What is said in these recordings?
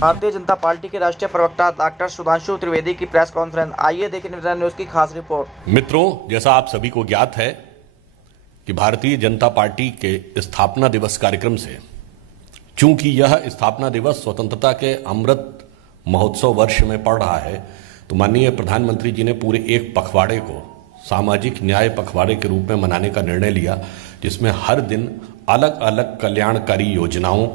Bharatiya Janata party के राष्ट्रीय प्रवक्ता डॉक्टर सुधांशु त्रिवेदी की प्रेस कॉन्फ्रेंस। आइए देखें निर्भया न्यूज की खास रिपोर्ट। मित्रों, जैसा आप सभी को ज्ञात है कि भारतीय जनता पार्टी के स्थापना दिवस कार्यक्रम से, चूंकि यह स्थापना दिवस स्वतंत्रता के अमृत महोत्सव वर्ष में पड़ रहा है, तो माननीय प्रधानमंत्री जी ने पूरे एक पखवाड़े को सामाजिक न्याय पखवाड़े के रूप में मनाने का निर्णय लिया, जिसमें हर दिन अलग अलग कल्याणकारी योजनाओं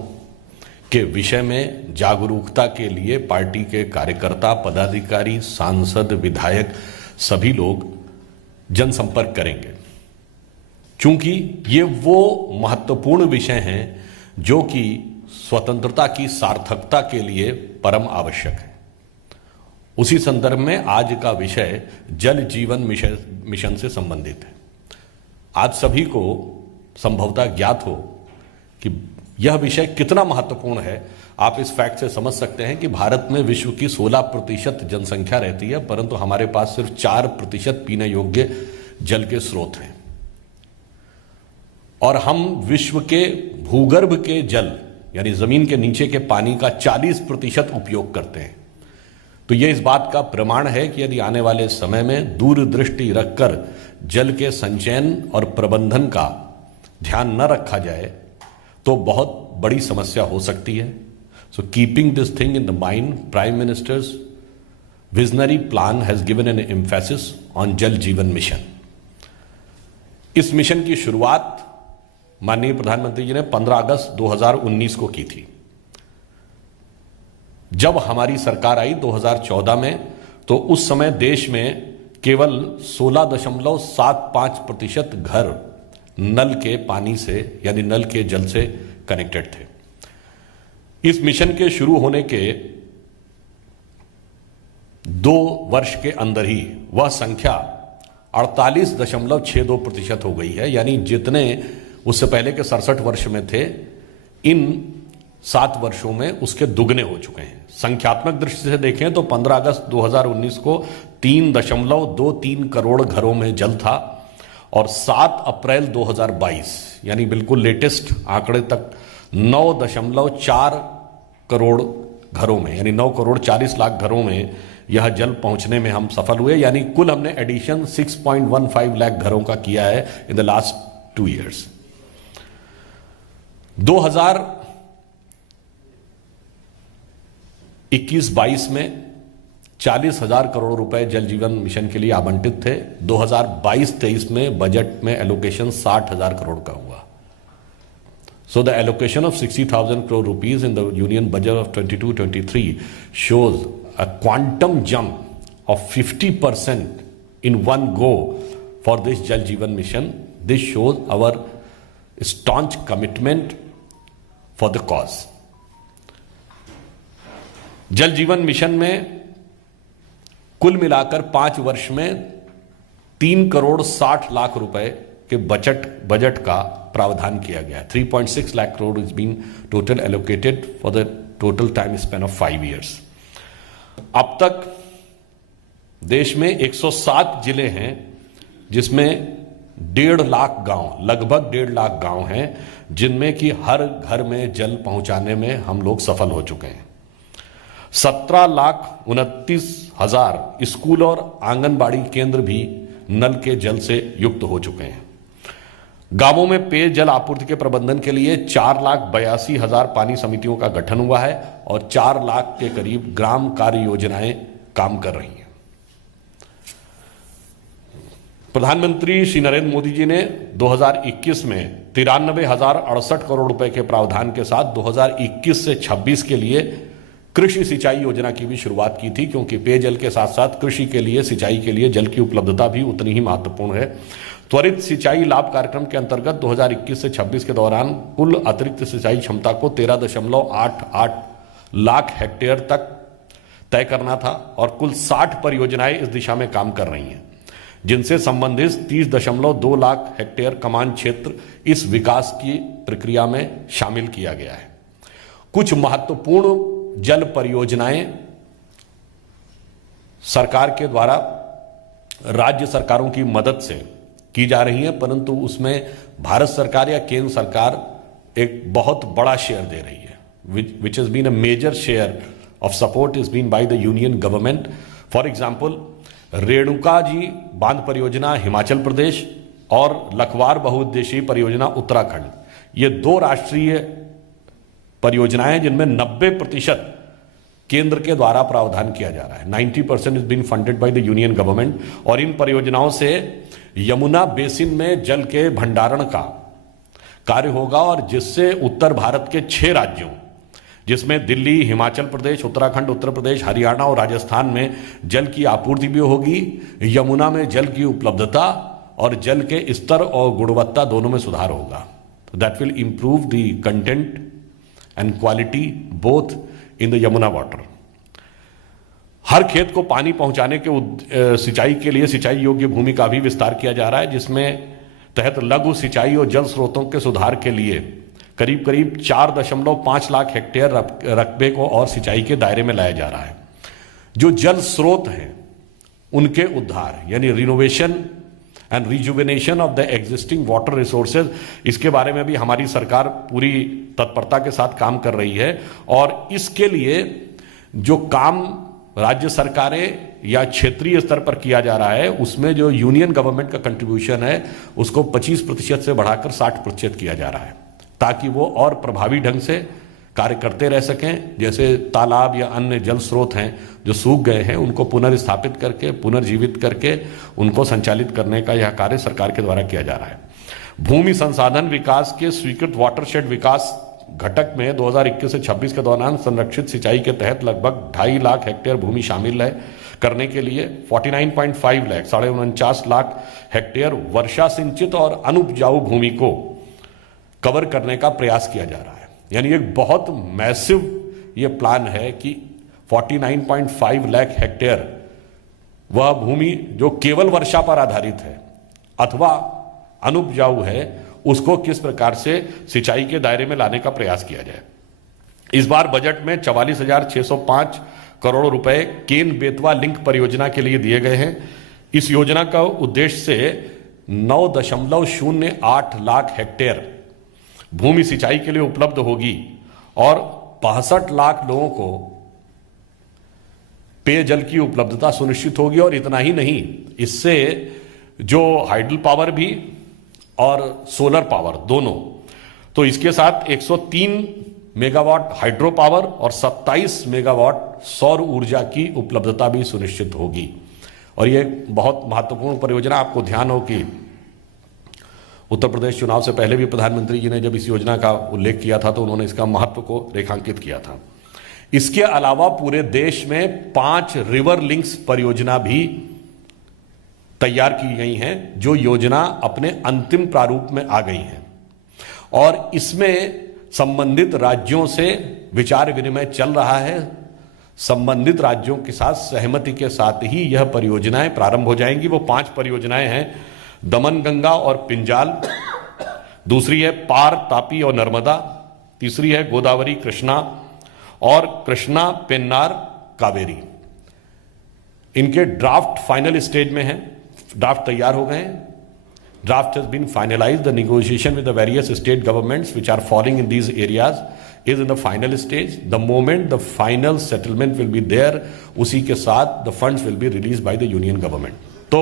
के विषय में जागरूकता के लिए पार्टी के कार्यकर्ता, पदाधिकारी, सांसद, विधायक सभी लोग जनसंपर्क करेंगे। चूंकि ये वो महत्वपूर्ण विषय हैं जो कि स्वतंत्रता की सार्थकता के लिए परम आवश्यक है। उसी संदर्भ में आज का विषय जल जीवन मिशन से संबंधित है। आज सभी को संभवतः ज्ञात हो कि यह विषय कितना महत्वपूर्ण है। आप इस फैक्ट से समझ सकते हैं कि भारत में विश्व की 16% जनसंख्या रहती है, परंतु हमारे पास सिर्फ 4% पीने योग्य जल के स्रोत हैं, और हम विश्व के भूगर्भ के जल यानी जमीन के नीचे के पानी का 40% उपयोग करते हैं। तो यह इस बात का प्रमाण है कि यदि आने वाले समय में दूरदृष्टि रखकर जल के संचयन और प्रबंधन का ध्यान न रखा जाए तो बहुत बड़ी समस्या हो सकती है। So keeping this thing in the mind, prime ministers visionary plan has given an emphasis on जल जीवन मिशन। इस मिशन की शुरुआत माननीय प्रधानमंत्री जी ने 15 अगस्त 2019 को की थी। जब हमारी सरकार आई 2014 में, तो उस समय देश में केवल 16.75% घर नल के पानी से यानी नल के जल से कनेक्टेड थे। इस मिशन के शुरू होने के 2 वर्ष के अंदर ही वह संख्या 48.62% हो गई है, यानी जितने उससे पहले के 67 वर्ष में थे, इन 7 वर्षों में उसके दुगने हो चुके हैं। संख्यात्मक दृष्टि से देखें तो 15 अगस्त 2019 को 3.23 करोड़ घरों में जल था, और 7 अप्रैल 2022 यानी बिल्कुल लेटेस्ट आंकड़े तक 9.4 करोड़ घरों में यानी 9 करोड़ 40 लाख घरों में यह जल पहुंचने में हम सफल हुए। यानी कुल हमने एडिशन 6.15 लाख घरों का किया है इन द लास्ट 2 ईयर्स। 2021-22 में 40,000 करोड़ रुपए जल जीवन मिशन के लिए आवंटित थे। 2022-23 में बजट में एलोकेशन 60,000 करोड़ का हुआ। So the allocation of 60,000 crore rupees in the union budget of 22-23 shows a quantum jump of 50% in one go for this Jal Jeevan mission. This shows our staunch commitment for the cause. जल जीवन mission में कुल मिलाकर 5 वर्ष में 3 करोड़ 60 लाख रुपए के budget का प्रावधान किया गया। 3.6 lakh crore is been total allocated for the total time span of 5 years. अब तक देश में 107 जिले हैं, जिसमें 1.5 लाख गांव, लगभग 1.5 लाख गांव हैं, जिनमें कि हर घर में जल पहुंचाने में हम लोग सफल हो चुके हैं। 17,29,000 स्कूल और आंगनबाड़ी केंद्र भी नल के जल से युक्त हो चुके हैं। गांवों में पेयजल आपूर्ति के प्रबंधन के लिए 4,82,000 पानी समितियों का गठन हुआ है, और 4 लाख के करीब ग्राम कार्य योजनाएं काम कर रही हैं। प्रधानमंत्री श्री नरेंद्र मोदी जी ने 2021 में 93,068 करोड़ रुपए के प्रावधान के साथ 2021 से 26 के लिए कृषि सिंचाई योजना की भी शुरुआत की थी, क्योंकि पेयजल के साथ साथ कृषि के लिए, सिंचाई के लिए जल की उपलब्धता भी उतनी ही महत्वपूर्ण है। त्वरित सिंचाई लाभ कार्यक्रम के अंतर्गत 2021 से 26 के दौरान कुल अतिरिक्त सिंचाई क्षमता को 13.88 लाख हेक्टेयर तक तय करना था, और कुल 60 परियोजनाएं इस दिशा में काम कर रही हैं, जिनसे संबंधित 30.2 लाख हेक्टेयर कमान क्षेत्र इस विकास की प्रक्रिया में शामिल किया गया है। कुछ महत्वपूर्ण जल परियोजनाएं सरकार के द्वारा राज्य सरकारों की मदद से की जा रही हैं, परंतु उसमें भारत सरकार या केंद्र सरकार एक बहुत बड़ा शेयर दे रही है, which has been a major share of support is being by the union government. For example, Renuka ji बांध परियोजना हिमाचल प्रदेश और लखवार बहुउद्देशीय परियोजना उत्तराखंड, ये 2 राष्ट्रीय परियोजनाएं जिनमें 90% केंद्र के द्वारा प्रावधान किया जा रहा है। 90% is being funded by the union government. और इन परियोजनाओं से यमुना बेसिन में जल के भंडारण का कार्य होगा और जिससे उत्तर भारत के 6 राज्यों जिसमें दिल्ली, हिमाचल प्रदेश, उत्तराखंड, उत्तर प्रदेश, हरियाणा और राजस्थान में जल की आपूर्ति भी होगी। यमुना में जल की उपलब्धता और जल के स्तर और गुणवत्ता दोनों में सुधार होगा। That will improve the content and quality both in the Yamuna water. हर खेत को पानी पहुंचाने के सिंचाई के लिए सिंचाई योग्य भूमि का भी विस्तार किया जा रहा है, जिसमें तहत लघु सिंचाई और जल स्रोतों के सुधार के लिए करीब करीब 4.5 लाख हेक्टेयर रकबे को और सिंचाई के दायरे में लाया जा रहा है। जो जल स्रोत हैं उनके उद्धार यानी renovation and rejuvenation of the existing water resources, इसके बारे में भी हमारी सरकार पूरी तत्परता के साथ काम कर रही है। और इसके लिए जो काम राज्य सरकारें या क्षेत्रीय स्तर पर किया जा रहा है उसमें जो यूनियन गवर्नमेंट का कंट्रीब्यूशन है उसको 25% से बढ़ाकर 60% किया जा रहा है, ताकि वो और प्रभावी ढंग से कार्य करते रह सकें। जैसे तालाब या अन्य जल स्रोत हैं जो सूख गए हैं उनको पुनर्स्थापित करके पुनर्जीवित करके उनको संचालित करने का यह कार्य सरकार के द्वारा किया जा रहा है। भूमि संसाधन विकास के स्वीकृत वाटरशेड विकास घटक में 2021 से 26 के दौरान संरक्षित सिंचाई के तहत लगभग 2.5 लाख हेक्टेयर भूमि शामिल है। करने के लिए 49.5 लाख 49.5 लाख हेक्टेयर वर्षा सिंचित और अनुपजाऊ भूमि को कवर करने का प्रयास किया जा रहा है। यानी एक बहुत मैसिव ये प्लान है कि 49.5 लाख हेक्टेयर वह भूमि जो केवल वर्षा पर आधारित है अथवा अनुपजाऊ है उसको किस प्रकार से सिंचाई के दायरे में लाने का प्रयास किया जाए। इस बार बजट में 44,605 करोड़ रुपए केन बेतवा लिंक परियोजना के लिए दिए गए हैं। इस योजना का उद्देश्य से 9.08 लाख हेक्टेयर भूमि सिंचाई के लिए उपलब्ध होगी और 65 लाख लोगों को पेयजल की उपलब्धता सुनिश्चित होगी। और इतना ही नहीं, इससे जो हाइडल पावर भी और सोलर पावर दोनों, तो इसके साथ 103 मेगावाट हाइड्रो पावर और 27 मेगावाट सौर ऊर्जा की उपलब्धता भी सुनिश्चित होगी। और यह बहुत महत्वपूर्ण परियोजना, आपको ध्यान हो कि उत्तर प्रदेश चुनाव से पहले भी प्रधानमंत्री जी ने जब इस योजना का उल्लेख किया था तो उन्होंने इसका महत्व को रेखांकित किया था। इसके अलावा पूरे देश में 5 रिवर लिंक्स परियोजना भी तैयार की गई हैं, जो योजना अपने अंतिम प्रारूप में आ गई हैं और इसमें संबंधित राज्यों से विचार विनिमय चल रहा है। संबंधित राज्यों के साथ सहमति के साथ ही यह परियोजनाएं प्रारंभ हो जाएंगी। वो 5 परियोजनाएं हैं, दमन गंगा और पिंजाल, दूसरी है पार तापी और नर्मदा, तीसरी है गोदावरी कृष्णा और कृष्णा पेन्नार कावेरी। इनके ड्राफ्ट फाइनल स्टेज में है, ड्राफ्ट तैयार हो गए हैं। Draft has been finalised. The negotiation with the various state governments which are falling in these areas is in the final stage. The moment the final settlement will be there, उसी के साथ the funds will be released by the union government. तो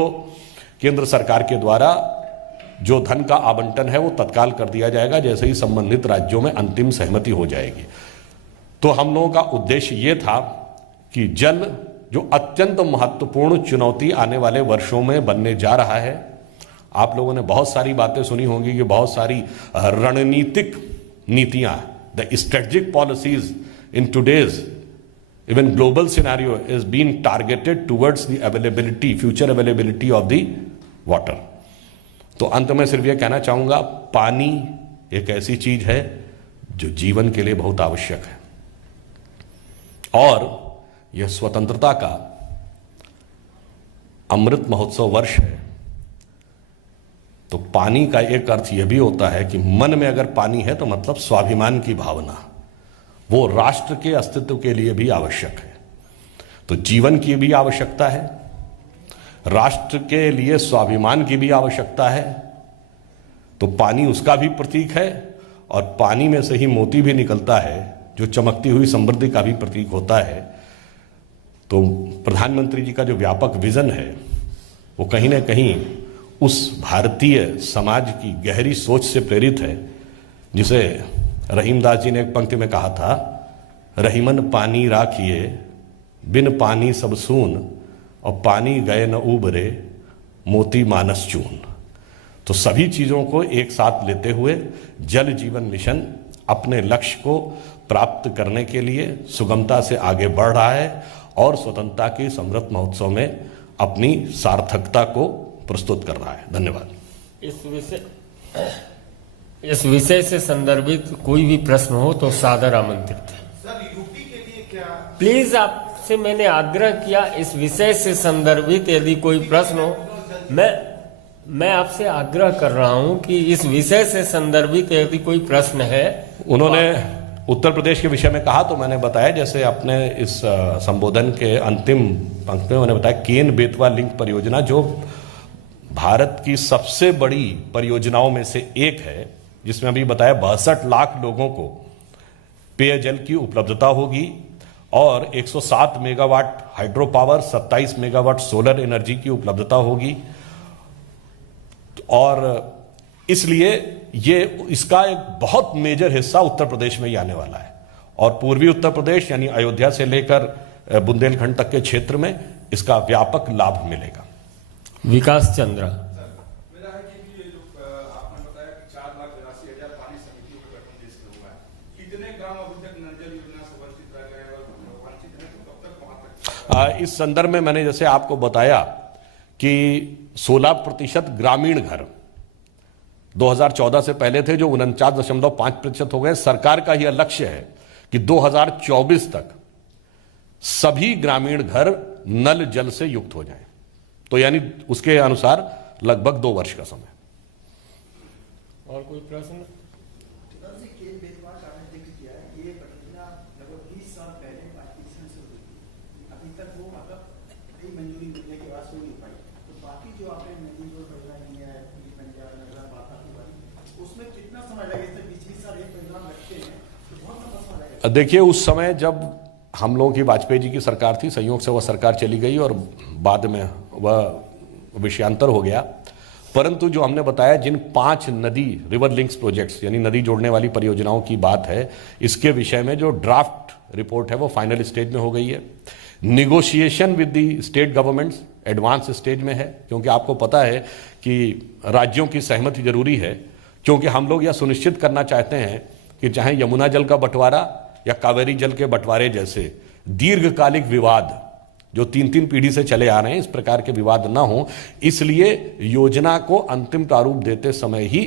केंद्र सरकार के द्वारा जो धन का आवंटन है वो तत्काल कर दिया जाएगा जैसे ही संबंधित राज्यों में अंतिम सहमति हो जाएगी। तो हम लोगों का उद्देश्य ये था कि जल जो अत्यंत महत्वपूर्ण चुनौती आने वाले वर्षों में बनने जा रहा है। आप लोगों ने बहुत सारी बातें सुनी होंगी कि बहुत सारी रणनीतिक नीतियां, the strategic policies in today's even global scenario is being targeted towards the availability, future availability of the water. तो अंत में सिर्फ ये कहना चाहूंगा, पानी एक ऐसी चीज है जो जीवन के लिए बहुत आवश्यक है और यह स्वतंत्रता का अमृत महोत्सव वर्ष है। तो पानी का एक अर्थ यह भी होता है कि मन में अगर पानी है तो मतलब स्वाभिमान की भावना, वो राष्ट्र के अस्तित्व के लिए भी आवश्यक है। तो जीवन की भी आवश्यकता है, राष्ट्र के लिए स्वाभिमान की भी आवश्यकता है। तो पानी उसका भी प्रतीक है और पानी में से ही मोती भी निकलता है जो चमकती हुई समृद्धि का भी प्रतीक होता है। तो प्रधानमंत्री जी का जो व्यापक विजन है वो कहीं ना कहीं उस भारतीय समाज की गहरी सोच से प्रेरित है, जिसे रहीमदास जी ने एक पंक्ति में कहा था, रहीमन पानी राखिए बिन पानी सब सून, और पानी गए न उबरे मोती मानस चून। तो सभी चीजों को एक साथ लेते हुए जल जीवन मिशन अपने लक्ष्य को प्राप्त करने के लिए सुगमता से आगे बढ़ रहा है और स्वतंत्रता के अमृत महोत्सव में अपनी सार्थकता को प्रस्तुत कर रहा है। धन्यवाद। इस विषय से संदर्भित कोई भी प्रश्न हो तो सादर आमंत्रित है। सर, यूपी के लिए क्या? प्लीज आपसे मैंने आग्रह किया, इस विषय से संदर्भित यदि कोई प्रश्न हो, मैं आपसे आग्रह कर रहा हूं कि इस विषय से संदर्भित यदि कोई प्रश्न है। उन्होंने उत्तर प्रदेश के विषय में कहा तो मैंने बताया, जैसे अपने इस संबोधन के अंतिम पंक्ति में मैंने बताया, केन बेतवा लिंक परियोजना जो भारत की सबसे बड़ी परियोजनाओं में से एक है, जिसमें अभी बताया 62 लाख लोगों को पेयजल की उपलब्धता होगी और 107 megawatt hydro power, 27 megawatt solar energy की उपलब्धता होगी। और इसलिए ये इसका एक बहुत मेजर हिस्सा उत्तर प्रदेश में ही आने वाला है और पूर्वी उत्तर प्रदेश यानी अयोध्या से लेकर बुंदेलखंड तक के क्षेत्र में इसका व्यापक लाभ मिलेगा। विकास चंद्रा। मेरा है कि ये जो आपने बताया कि 4,82,000 पानी समितियों का गठन देश में हुआ है, कितने गांव अभी तक नल जल योजना से वंचित रह गए और वंचित हैं, तो कब तक वहां तक? इस संदर्भ में मैंने जैसे आपको बताया कि 16% ग्रामीण घर 2014 से पहले थे जो 49.5% हो गए। सरकार का यह लक्ष्य है कि 2024 तक सभी ग्रामीण घर नल जल से युक्त हो जाएं। तो यानी उसके अनुसार लगभग 2 वर्ष का समय। और कोई प्रश्न? केन बेतवा का आपने जिक्र किया है, ये परियोजना लगभग 20 साल पहले पाकिस्तान से हुई थी, अभी तक वो मतलब कई मंजूरी मिलने के बाद हो नहीं पाई। तो बाकी जो आपने नदी जो परियोजना की है, उसमें कितना समय लगेगा? 20 साल एक परियोजना रखते हैं तो बहुत लंबा समय लगेगा। देखिए, उस समय जब हम लोगों की वाजपेयी जी की सरकार थी, संयोग से वह सरकार चली गई और बाद में वह विषयांतर हो गया। परंतु जो हमने बताया, जिन 5 नदी रिवर लिंक्स प्रोजेक्ट्स यानी नदी जोड़ने वाली परियोजनाओं की बात है, इसके विषय में जो ड्राफ्ट रिपोर्ट है वो फाइनल स्टेज में हो गई है। Negotiation with the state governments advance stage में है, क्योंकि आपको पता है कि राज्यों की सहमति जरूरी है, क्योंकि हम लोग यह सुनिश्चित करना चाहते हैं कि चाहे यमुना जल का बंटवारा या कावेरी जल के बंटवारे जैसे दीर्घकालिक विवाद जो 3-3 पीढ़ी से चले आ रहे हैं, इस प्रकार के विवाद ना हो। इसलिए योजना को अंतिम प्रारूप देते समय ही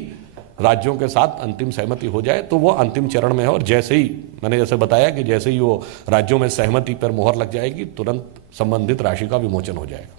राज्यों के साथ अंतिम सहमति हो जाए, तो वो अंतिम चरण में है। और जैसे ही मैंने जैसे बताया कि जैसे ही वो राज्यों में सहमति पर मोहर लग जाएगी, तुरंत संबंधित राशि का विमोचन हो जाएगा।